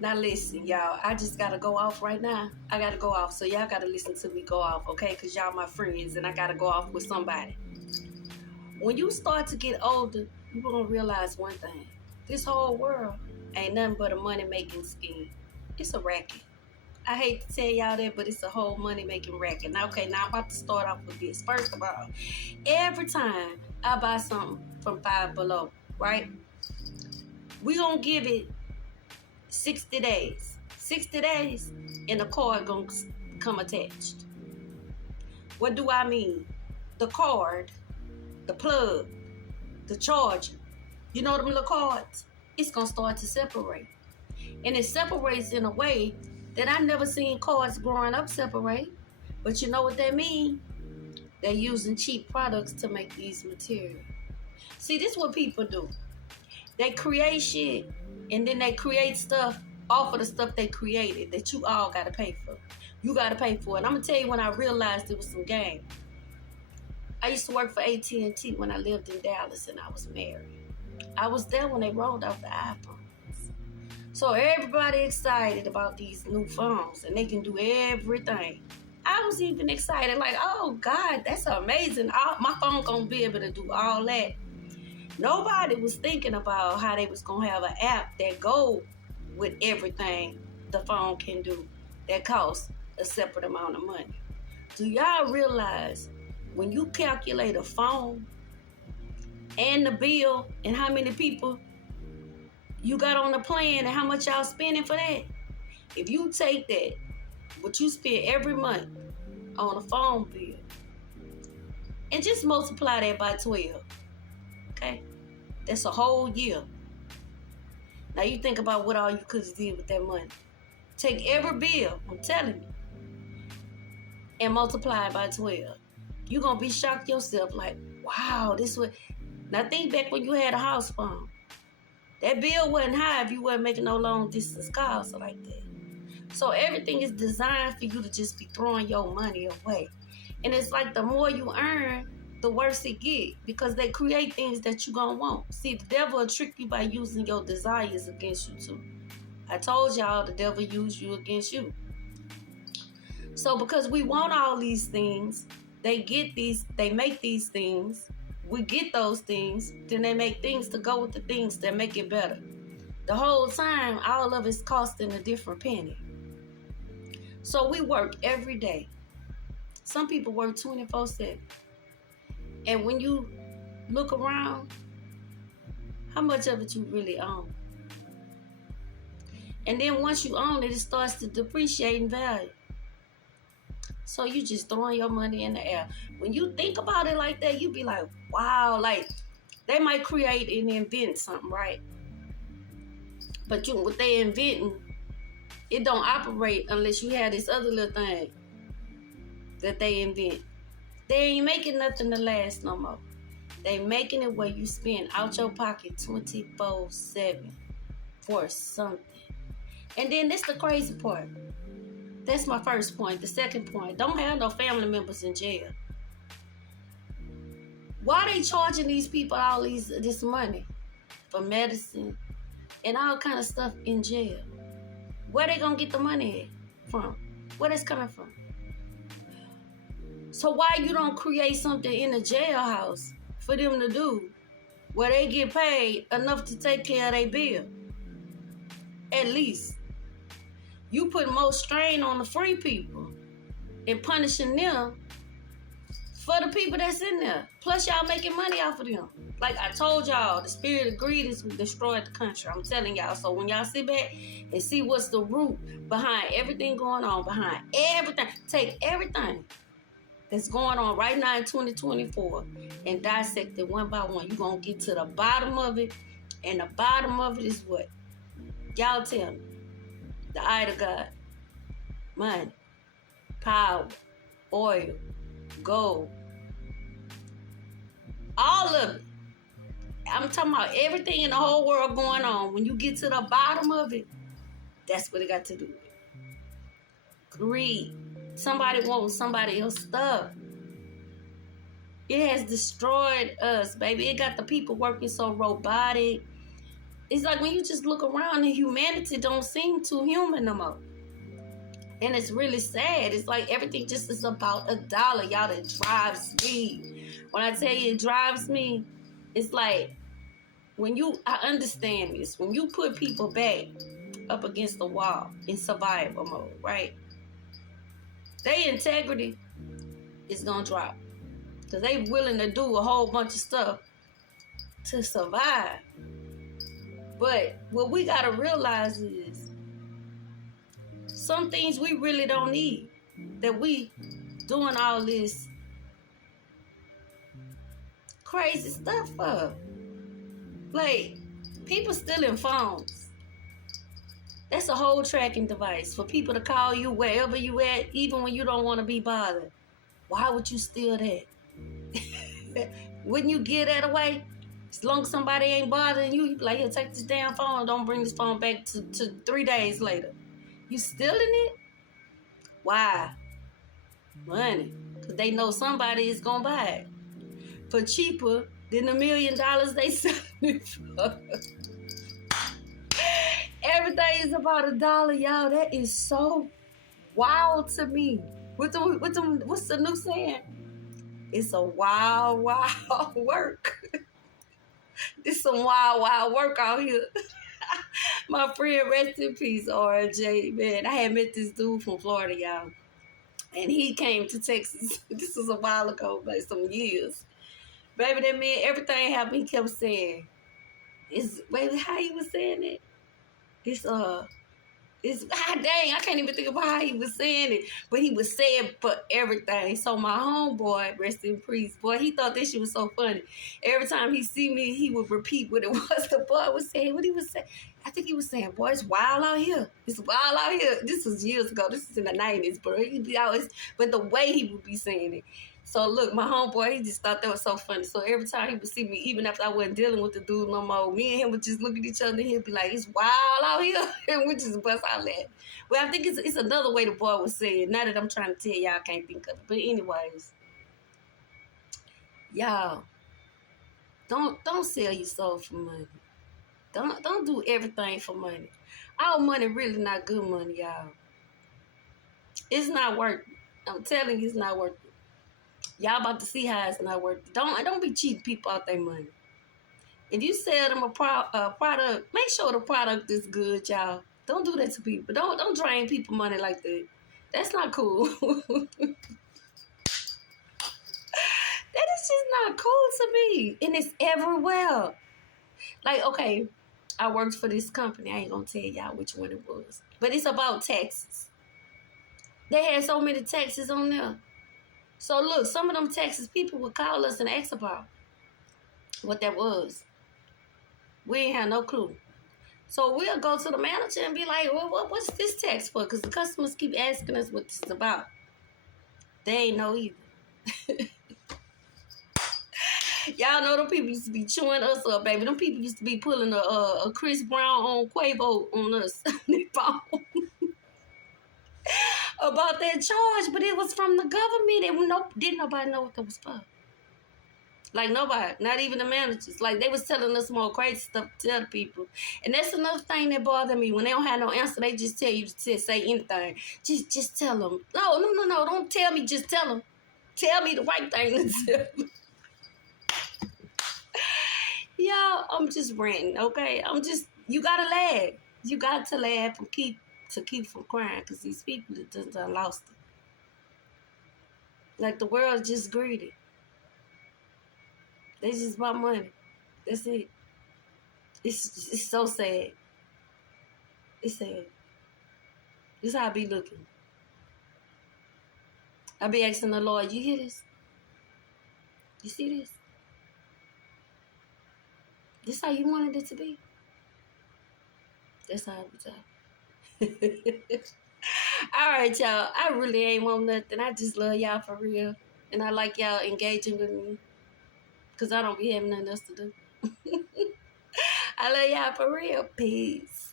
Now listen, y'all. I just gotta go off right now. I gotta go off, so y'all gotta listen to me go off, okay? Cause y'all my friends, and I gotta go off with somebody. When you start to get older, you gonna realize one thing: this whole world ain't nothing but a money-making scheme. It's a racket. I hate to tell y'all that, but it's a whole money-making racket. Now, okay, now I'm about to start off with this. First of all, every time I buy something from Five Below, right? We gonna give it 60 days. 60 days, and the card gonna come attached. What do I mean? The card, the plug, the charger. You know them little cards? It's gonna start to separate. And it separates in a way that I never seen cards growing up separate. But you know what that mean? They're using cheap products to make these materials. See, this is what people do. They create shit, and then they create stuff off of the stuff they created that you all gotta pay for. You gotta pay for it. I'm gonna tell you when I realized it was some game. I used to work for AT&T when I lived in Dallas and I was married. I was there when they rolled out the iPhones. So everybody excited about these new phones and they can do everything. I was even excited, like, oh God, that's amazing. My phone gonna be able to do all that. Nobody was thinking about how they was gonna have an app that go with everything the phone can do that costs a separate amount of money. Do y'all realize when you calculate a phone and the bill and how many people you got on the plan and how much y'all spending for that? If you take that, what you spend every month on a phone bill, and just multiply that by 12, okay? That's a whole year. Now you think about what all you could have did with that money. Take every bill, I'm telling you, and multiply it by 12. You're going to be shocked yourself, like, wow, this was... Now think back when you had a house phone. That bill wasn't high if you wasn't making no long distance calls like that. So everything is designed for you to just be throwing your money away. And it's like the more you earn, the worse it get, because they create things that you gonna want. See, the devil will trick you by using your desires against you too. I told y'all the devil used you against you. So because we want all these things, they make these things, we get those things, then they make things to go with the things that make it better. The whole time, all of it's costing a different penny. So we work every day. Some people work 24/7. And when you look around, how much of it you really own? And then once you own it, it starts to depreciate in value. So you just throwing your money in the air. When you think about it like that, you be like, wow, like they might create and invent something, right? But what they inventing, it don't operate unless you have this other little thing that they invent. They ain't making nothing to last no more. They making it where you spend out your pocket 24/7 for something. And then this the crazy part. That's my first point. The second point, don't have no family members in jail. Why they charging these people all this money for medicine and all kind of stuff in jail? Where they gonna get the money from? Where that's coming from? So why you don't create something in the jailhouse for them to do where they get paid enough to take care of their bill? At least. You put more strain on the free people and punishing them for the people that's in there. Plus y'all making money off of them. Like I told y'all, the spirit of greed is what destroyed the country. I'm telling y'all. So when y'all sit back and see what's the root behind everything going on, behind everything, take everything that's going on right now in 2024 and dissect it one by one. You're going to get to the bottom of it. And the bottom of it is what? Y'all tell me. The idol God. Money. Power. Oil. Gold. All of it. I'm talking about everything in the whole world going on. When you get to the bottom of it, that's what it got to do with. Greed. Somebody wants somebody else's stuff. It has destroyed us, baby. It got the people working so robotic. It's like when you just look around and humanity don't seem too human no more. And it's really sad. It's like everything just is about $1, y'all. That drives me. When I tell you it drives me, it's like I understand this. When you put people back up against the wall in survival mode, right? Their integrity is gonna drop. Because they willing to do a whole bunch of stuff to survive. But what we gotta realize is some things we really don't need. That we doing all this crazy stuff for. Like, people stealing phones. That's a whole tracking device for people to call you wherever you at, even when you don't want to be bothered. Why would you steal that? Wouldn't you give that away? As long as somebody ain't bothering you, you be like, here, take this damn phone. Don't bring this phone back to 3 days later. You stealing it? Why? Money. Because they know somebody is going to buy it for cheaper than $1 million they selling it for. Everything is about $1, y'all. That is so wild to me. What's the new saying? It's a wild, wild work. This some wild, wild work out here. My friend, rest in peace, RJ. Man, I had met this dude from Florida, y'all. And he came to Texas. This was a while ago, like some years. Baby, that man, everything happened, he kept saying. Baby, how he was saying it? It's dang, I can't even think about how he was saying it. But he was saying for everything. So my homeboy, rest in peace, boy, he thought this shit was so funny. Every time he see me, he would repeat what it was the boy was saying. What he was saying. I think he was saying, boy, it's wild out here. It's wild out here. This was years ago. This is in the 90s, bro. He'd be always, but the way he would be saying it. So look, my homeboy, he just thought that was so funny. So every time he would see me, even after I wasn't dealing with the dude no more, me and him would just look at each other and he'd be like, it's wild out here. And we just bust out laughing. Well, I think it's another way the boy was saying. Now that I'm trying to tell y'all, I can't think of it. But anyways, y'all, don't sell your soul for money. Don't do everything for money. Our money really not good money, y'all. It's not worth it. I'm telling you, it's not worth it. Y'all about to see how it's not worth it. Don't be cheating people out their money. If you sell them a product, make sure the product is good, y'all. Don't do that to people. Don't drain people money like that. That's not cool. That is just not cool to me. And it's everywhere. Like, okay, I worked for this company. I ain't gonna tell y'all which one it was. But it's about taxes. They had so many taxes on there. So look, some of them Texas people would call us and ask about what that was. We ain't have no clue. So we'll go to the manager and be like, well, what's this tax for? Because the customers keep asking us what this is about. They ain't know either. Y'all know them people used to be chewing us up, baby. Them people used to be pulling a Chris Brown on Quavo on us. About that charge, but it was from the government and didn't nobody know what that was for. Like nobody, not even the managers. Like they was telling us more crazy stuff to tell the people. And that's another thing that bothered me. When they don't have no answer, they just tell you to say anything. Just tell them. No, don't tell me, just tell them. Tell me the right thing to tell them. Y'all, I'm just ranting, okay? You gotta laugh. You got to laugh and keep from crying because these people that done lost it. Like the world just greedy. They just want money. That's it. It's so sad. It's sad. This how I be looking. I be asking the Lord, you hear this? You see this? This how you wanted it to be? That's how I be talking. All right, y'all. I really ain't want nothing. I just love y'all for real. And I like y'all engaging with me. Because I don't be having nothing else to do. I love y'all for real. Peace.